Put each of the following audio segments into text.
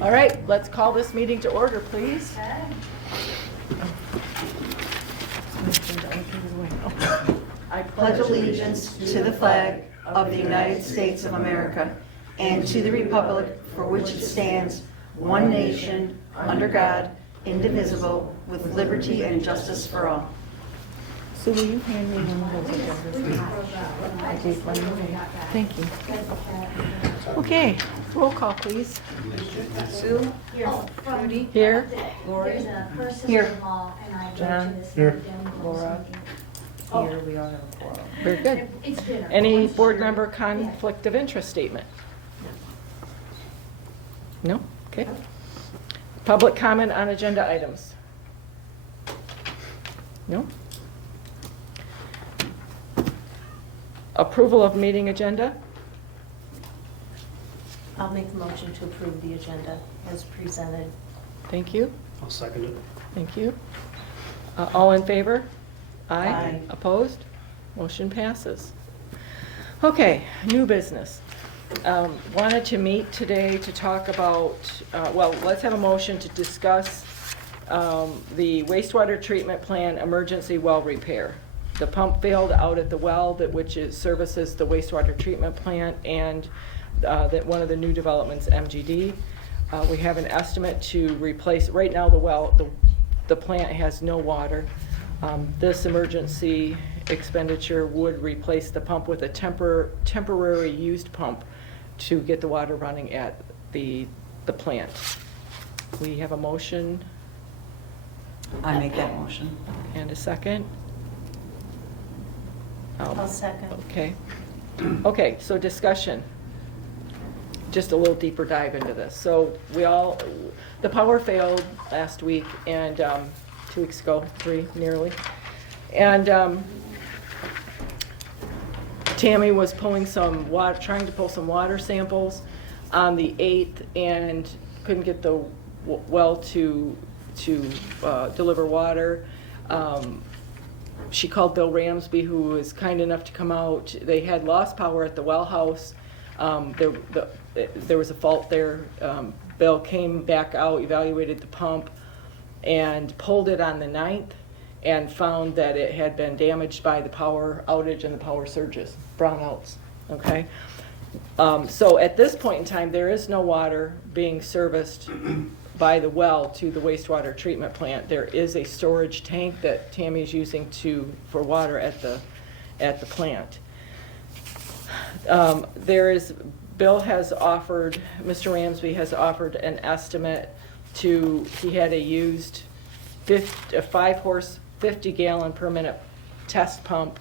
All right, let's call this meeting to order, please. I pledge allegiance to the flag of the United States of America and to the republic for which it stands, one nation, under God, indivisible, with liberty and justice for all. So will you hand me one of those agendas? Thank you. Okay, roll call, please. Sue? Here. Judy? Here. Lori? Here. John? Here. Laura? Here, we all have a quorum. Very good. Any board member conflict of interest statement? No? Okay. Public comment on agenda items? No? Approval of meeting agenda? I'll make the motion to approve the agenda as presented. Thank you. I'll second it. Thank you. All in favor? Aye. Opposed? Motion passes. Okay, new business. Wanted to meet today to talk about, well, let's have a motion to discuss the wastewater treatment plant emergency well repair. The pump failed out at the well, which services the wastewater treatment plant, and that one of the new developments, MGD. We have an estimate to replace, right now the plant has no water. This emergency expenditure would replace the pump with a temporary used pump to get the water running at the plant. We have a motion I make that motion. and a second. I'll second. Okay. Okay, so discussion. Just a little deeper dive into this. So the power failed last week and 2 weeks ago, 3 nearly. And Tammy was pulling some water, trying to pull some water samples on the 8th and couldn't get the well to deliver water. She called Bill Ramsby, who was kind enough to come out. They had lost power at the well house. There was a fault there. Bill came back out, evaluated the pump, and pulled it on the 9th and found that it had been damaged by the power outage and the power surges, brownouts, okay? So at this point in time, there is no water being serviced by the well to the wastewater treatment plant. There is a storage tank that Tammy is using for water at the plant. Bill has offered, Mr. Ramsby has offered an estimate he had a used 5-horse, 50-gallon per minute test pump.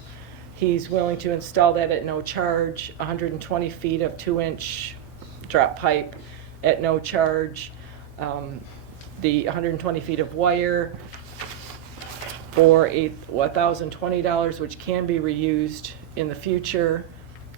He's willing to install that at no charge, 120 feet of 2-inch drop pipe at no charge, the 120 feet of wire for $1,020, which can be reused in the future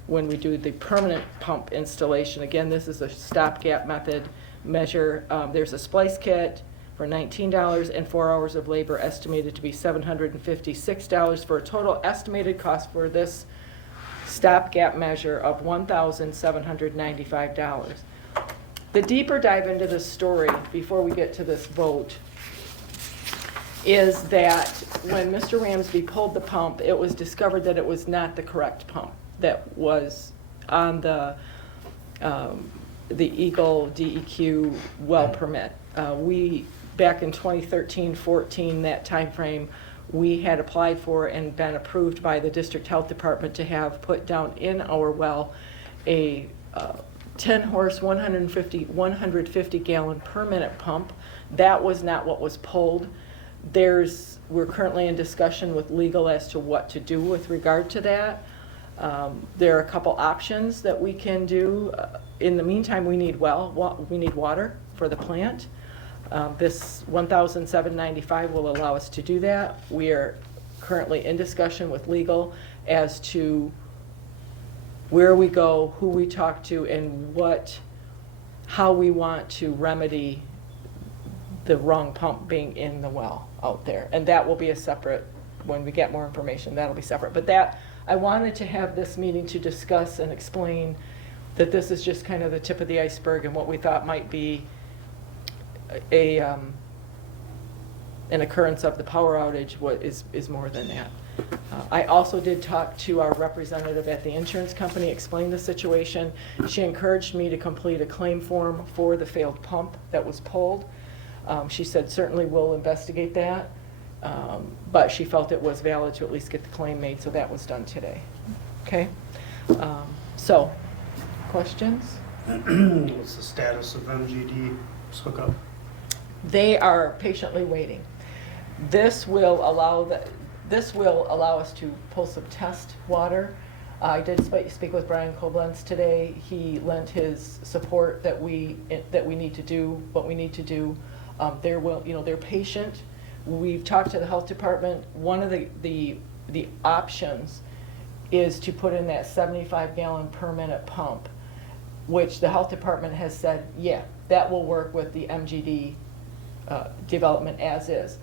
when we do the permanent pump installation. Again, this is a stopgap method measure. There's a splice kit for $19 and 4 hours of labor estimated to be $756 for a total estimated cost for this stopgap measure of $1,795. The deeper dive into this story before we get to this vote is that when Mr. Ramsby pulled the pump, it was discovered that it was not the correct pump that was on the Eagle DEQ well permit. Back in 2013-14, that time frame, we had applied for and been approved by the district health department to have put down in our well a 10-horse, 150-gallon per minute pump. That was not what was pulled. We're currently in discussion with legal as to what to do with regard to that. There are a couple options that we can do. In the meantime, we need water for the plant. This $1,795 will allow us to do that. We are currently in discussion with legal as to where we go, who we talk to, and how we want to remedy the wrong pump being in the well out there. And that will be a separate, when we get more information, that'll be separate. But that, I wanted to have this meeting to discuss and explain that this is just kind of the tip of the iceberg, and what we thought might be an occurrence of the power outage is more than that. I also did talk to our representative at the insurance company, explain the situation. She encouraged me to complete a claim form for the failed pump that was pulled. She said certainly we'll investigate that, but she felt it was valid to at least get the claim made, so that was done today. Okay? So, questions? What's the status of MGD's hookup? They are patiently waiting. This will allow us to pull some test water. I did speak with Brian Koblenz today. He lent his support that we need to do what we need to do. They're patient. We've talked to the health department. One of the options is to put in that 75-gallon per minute pump, which the health department has said, yeah, that will work with the MGD development as is.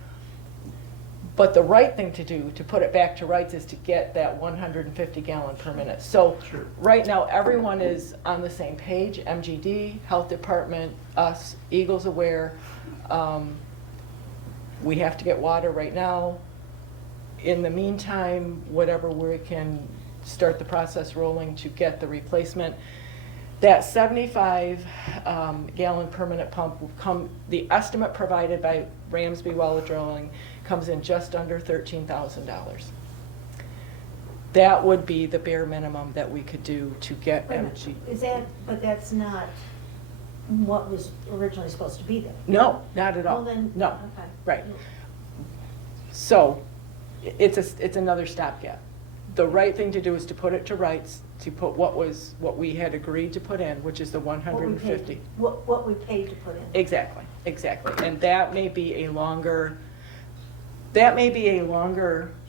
But the right thing to do, to put it back to rights, is to get that 150-gallon per minute. So Sure. right now, everyone is on the same page, MGD, health department, us, Eagles Aware. We have to get water right now. In the meantime, whatever we can start the process rolling to get the replacement. That 75-gallon per minute pump will come, the estimate provided by Ramsby Well Drilling comes in just under $13,000. That would be the bare minimum that we could do to get Wait a minute, MG. but that's not what was originally supposed to be there? No, not at all. Well, then, No, okay. right. So it's another stopgap. The right thing to do is to put it to rights, to put what we had agreed to put in, which is the 150. What we paid to put in. Exactly. And that may be a longer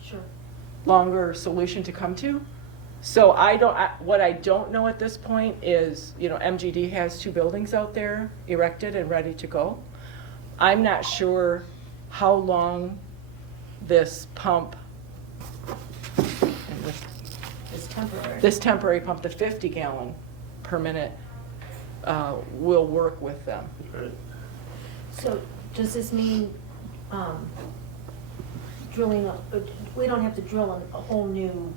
Sure. solution to come to. So what I don't know at this point is, MGD has 2 buildings out there erected and ready to go. I'm not sure how long this pump, this temporary pump, the 50-gallon per minute, will work with them. Right. So does this mean drilling, we don't have to drill a whole new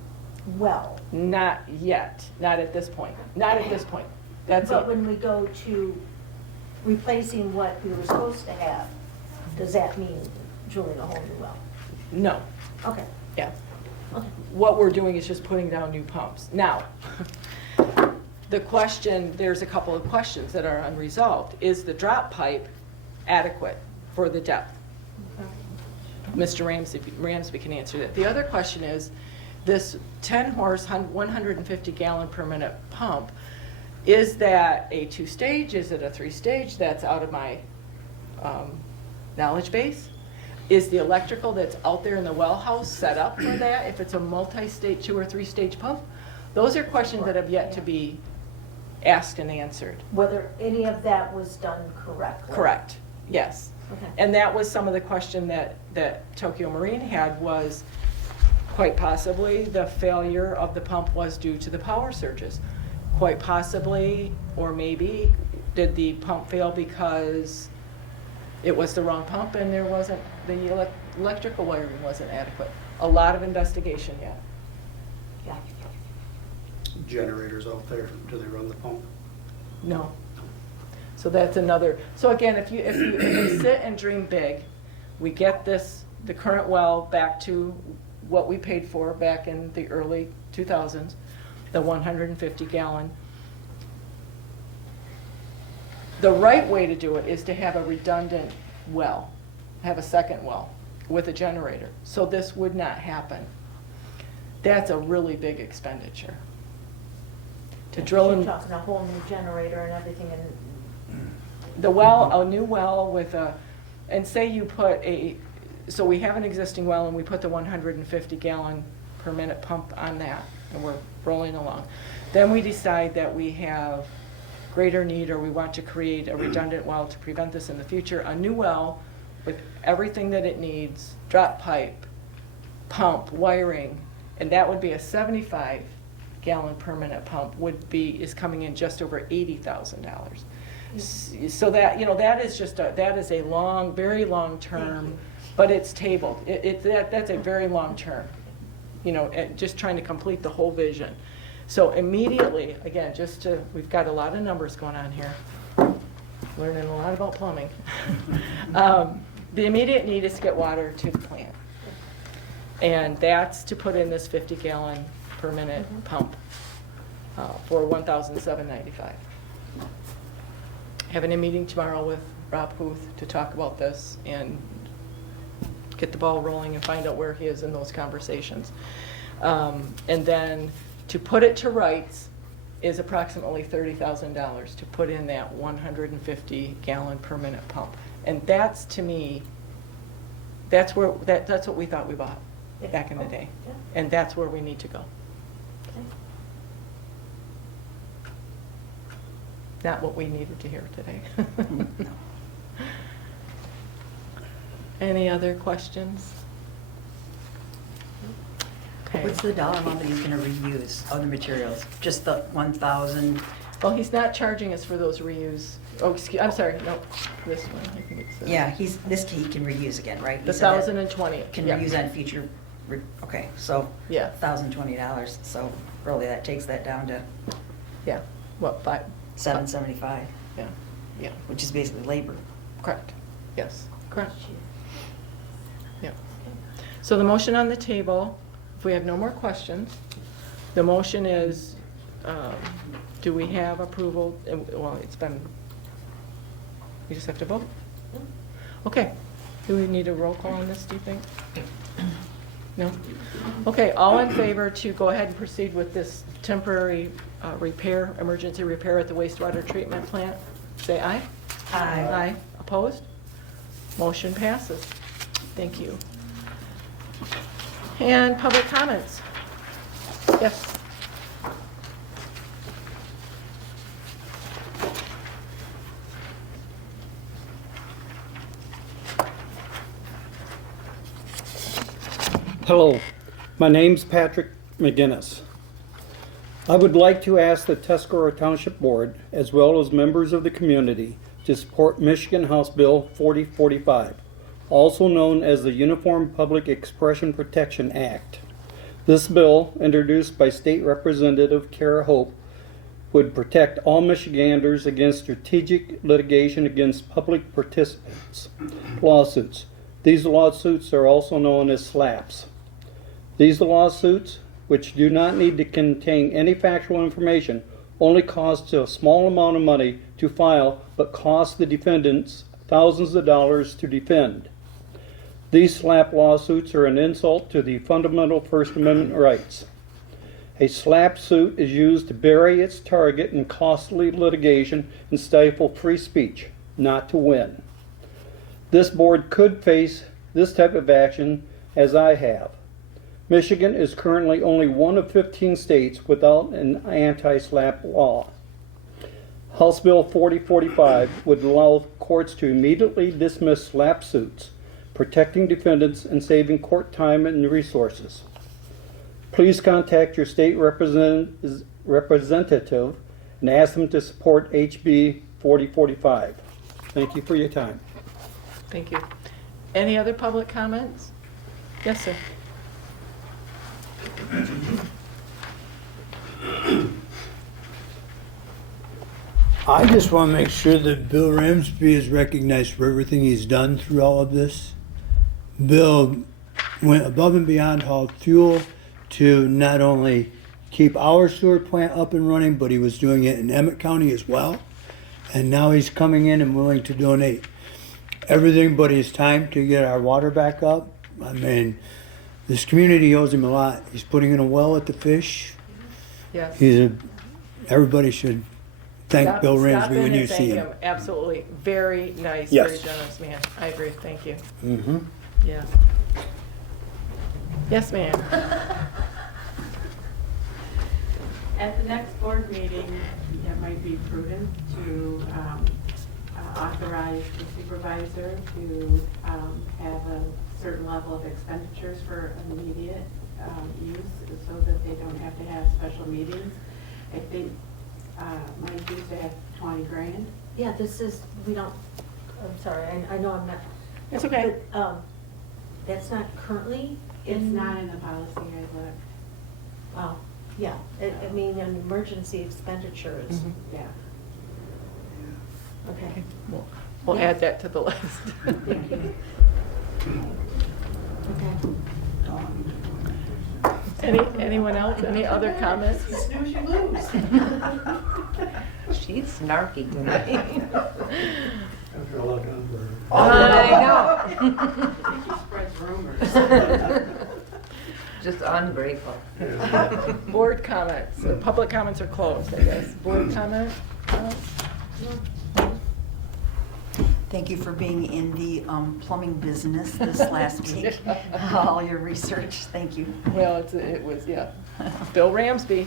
well? Not yet, not at this point, That's But it. when we go to replacing what we were supposed to have, does that mean drilling a whole new well? No, Okay, yeah. okay. What we're doing is just putting down new pumps. Now, there's a couple of questions that are unresolved. Is the drop pipe adequate for the depth? Mr. Ramsby can answer that. The other question is, this 10-horse, 150-gallon per minute pump, is that a 2-stage? Is it a 3-stage? That's out of my knowledge base. Is the electrical that's out there in the well house set up for that, if it's a multi-stage 2 or 3-stage pump? Those are questions that have yet to be asked and answered. Whether any of that was done correctly? Correct, yes. Okay. And that was some of the question that Tokyo Marine had, was quite possibly the failure of the pump was due to the power surges. Quite possibly, or maybe, did the pump fail because it was the wrong pump and there wasn't, the electrical wiring wasn't adequate. A lot of investigation yet. Yeah. Generators out there, do they run the pump? No. So that's another, so again, if you sit and dream big, we get the current well back to what we paid for back in the early 2000s, the 150-gallon. The right way to do it is to have a redundant well, have a second well with a generator. So this would not happen. That's a really big expenditure. To drill in You're talking a whole new generator and everything, and the well, a new well with and say you put so we have an existing well and we put the 150 gallon per minute pump on that and we're rolling along. Then we decide that we have greater need or we want to create a redundant well to prevent this in the future. A new well with everything that it needs, drop pipe, pump, wiring, and that would be a 75 gallon per minute pump is coming in just over $80,000. So that, that is that is a long, very long term, but it's tabled. That's a very long term, just trying to complete the whole vision. So immediately, again, we've got a lot of numbers going on here, learning a lot about plumbing. The immediate need is to get water to the plant. And that's to put in this 50 gallon per minute pump for $1,795. Having a meeting tomorrow with Rob Huth to talk about this and get the ball rolling and find out where he is in those conversations. And then to put it to rights is approximately $30,000 to put in that 150 gallon per minute pump. And that's, to me, that's what we thought we bought back in the day. And that's where we need to go. Not what we needed to hear today. Any other questions? Okay. What's the dollar amount that he's gonna reuse of the materials? Just the 1,000? Well, he's not charging us for those reuse. Oh, I'm sorry, no, this one, I think it's. Yeah, he can reuse again, right? The He said that 1,020. Can yeah. reuse on future, okay, so. Yeah. $1,020, so really that takes that down to Yeah, what, $775, yeah, which is basically labor. correct, yes, correct. Yeah. So the motion on the table, if we have no more questions, the motion is, do we have approval? Well, it's been, we just have to vote? Okay. Do we need a roll call on this, do you think? No? Okay, all in favor to go ahead and proceed with this temporary emergency repair at the wastewater treatment plant? Say aye. Aye. Aye. Opposed? Motion passes. Thank you. And public comments? Yes. Hello, my name's Patrick McGinnis. I would like to ask the Tuscarora Township Board, as well as members of the community, to support Michigan House Bill 4045, also known as the Uniform Public Expression Protection Act. This bill, introduced by State Representative Kara Hope, would protect all Michiganders against strategic litigation against public participants lawsuits. These lawsuits are also known as SLAPs. These lawsuits, which do not need to contain any factual information, only cost a small amount of money to file, but cost the defendants thousands of dollars to defend. These SLAP lawsuits are an insult to the fundamental First Amendment rights. A SLAP suit is used to bury its target in costly litigation and stifle free speech, not to win. This board could face this type of action, as I have. Michigan is currently only one of 15 states without an anti-SLAP law. House Bill 4045 would allow courts to immediately dismiss SLAP suits, protecting defendants and saving court time and resources. Please contact your state representative and ask them to support HB 4045. Thank you for your time. Thank you. Any other public comments? Yes, sir. I just want to make sure that Bill Ramsby is recognized for everything he's done through all of this. Bill went above and beyond hauled fuel to not only keep our sewer plant up and running, but he was doing it in Emmett County as well. And now he's coming in and willing to donate everything but his time to get our water back up. I mean, this community owes him a lot. He's putting in a well at the fish. Yes. Everybody should thank Bill Ramsby when you see him. Absolutely. Very nice, Yes. very generous man. I agree. Thank you. Mm-hmm. Yeah. Yes, ma'am. At the next board meeting, it might be prudent to authorize the supervisor to have a certain level of expenditures for immediate use so that they don't have to have special meetings. I think Mike used to have 20 grand. Yeah, this is, we don't, I'm sorry, I know I'm not. It's okay. But, that's not currently in. It's not in the policy I looked. Oh, yeah, I mean, an emergency expenditures, Mhm. Yeah. okay. We'll add that to the list. Thank you. Okay. Anyone else? Any other comments? Snooze, you lose. She's snarky tonight. After all I've done for her. I I think he spreads rumors. Just ungrateful. Board comments, or public comments are closed, I guess. Board comment? Thank you for being in the plumbing business this last week. All your research, thank you. Well, it was, yeah. Bill Ramsby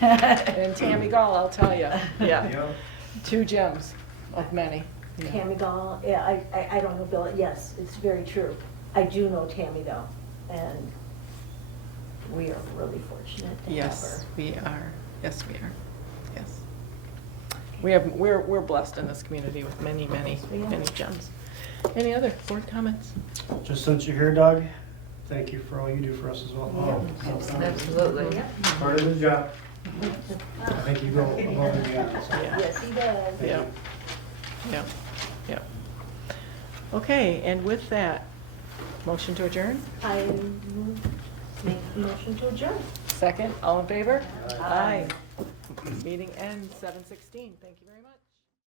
and Tammy Gall, I'll tell you. Yeah. Two gems of many. Yeah. Tammy Gall, yeah, I don't know Bill, yes, it's very true. I do know Tammy though, and we are really fortunate to have her. Yes, we are. Yes, we are. Yes. We're blessed in this community with many, many, we are. many gems. Any other board comments? Just since you're here, Doug, thank you for all you do for us as well. Absolutely. Part of the job. I think you go above and beyond. So. Yeah. Yes, he does. Yeah. Yeah. Yeah. Okay, and with that, motion to adjourn? I make the motion to adjourn. Second, all in favor? Aye. Meeting ends 7:16. Thank you very much.